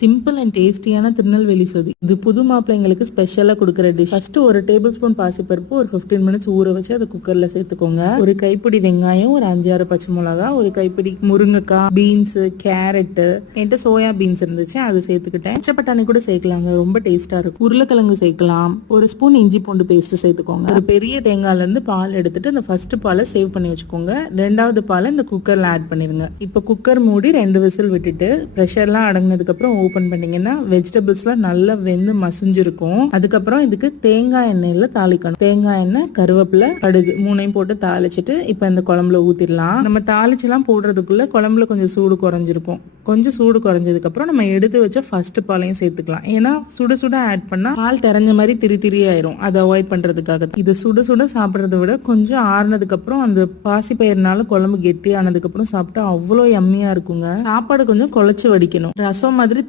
Simple and டேஸ்டியான திருநெல்வேலி சொதி. இது புது மாப்பிள்ளைங்களுக்கு ஸ்பெஷலா கொடுக்குற டிஷ் ஃபர்ஸ்ட் ஒரு டேபிள் ஸ்பூன் பாசிப்பருப்பு ஒரு 15 மினிட்ஸ் ஊற வச்சு அதை குக்கர்ல சேர்த்துக்கோங்க. ஒரு கைப்பிடி வெங்காயம் ஒரு அஞ்சாறு பச்சை மிளகா ஒரு கைப்பிடி முருங்கைக்காய் பீன்ஸ் கேரட்டு என்கிட்ட சோயா பீன்ஸ் இருந்துச்சு அது சேர்த்துக்கிட்டேன். பச்சைப்பட்டாணி கூட சேர்க்கலாங்க ரொம்ப டேஸ்டா இருக்கும். உருளைக்கிழங்கு சேர்க்கலாம். ஒரு ஸ்பூன் இஞ்சி பூண்டு பேஸ்ட் சேர்த்துக்கோங்க. ஒரு பெரிய தேங்காயிலேருந்து பால் எடுத்துட்டு அந்த ஃபர்ஸ்ட் பாலை சேவ் பண்ணி வச்சுக்கோங்க. ரெண்டாவது பாலை இந்த குக்கர்ல ஆட் பண்ணிருங்க. இப்போ குக்கர் மூடி ரெண்டு விசில் விட்டுட்டு ப்ரெஷர்லாம் அடங்கினதுக்கு ஓப்பன் பண்ணீங்கன்னா வெஜிடபிள்ஸ்லாம் நல்லா வெந்து மசிஞ்சிருக்கும். அதுக்கப்புறம் இதுக்கு தேங்காய் எண்ணெயில தாளிக்கணும். தேங்காய் எண்ணெய் கருவேப்பிலை கடுகு மூணையும் போட்டு தாளிச்சிட்டு இப்போ இந்த குழம்புல ஊத்திடலாம். நம்ம தாளிச்செல்லாம் போடுறதுக்குள்ள குழம்புல கொஞ்சம் சூடு குறைஞ்சிருக்கும். கொஞ்சம் சூடு குறைஞ்சதுக்கப்புறம் நம்ம எடுத்து வச்ச ஃபர்ஸ்ட் பாலையும் சேர்த்துக்கலாம். ஏன்னா சுட சுட ஆட் பண்ணால் பால் தெரிஞ்ச மாதிரி திரி திரி ஆயிரும். அதை அவாய்ட் பண்ணுறதுக்காக இது சுட சுட சாப்பிட்றத விட கொஞ்சம் ஆறுனதுக்கப்புறம் அந்த பாசி பயிர்னால குழம்பு கெட்டி ஆனதுக்கப்புறம் சாப்பிட்டா அவ்வளோ எம்மியாக இருக்குங்க. சாப்பாடு கொஞ்சம் குழச்சி வடிக்கணும். ரசம் மாதிரி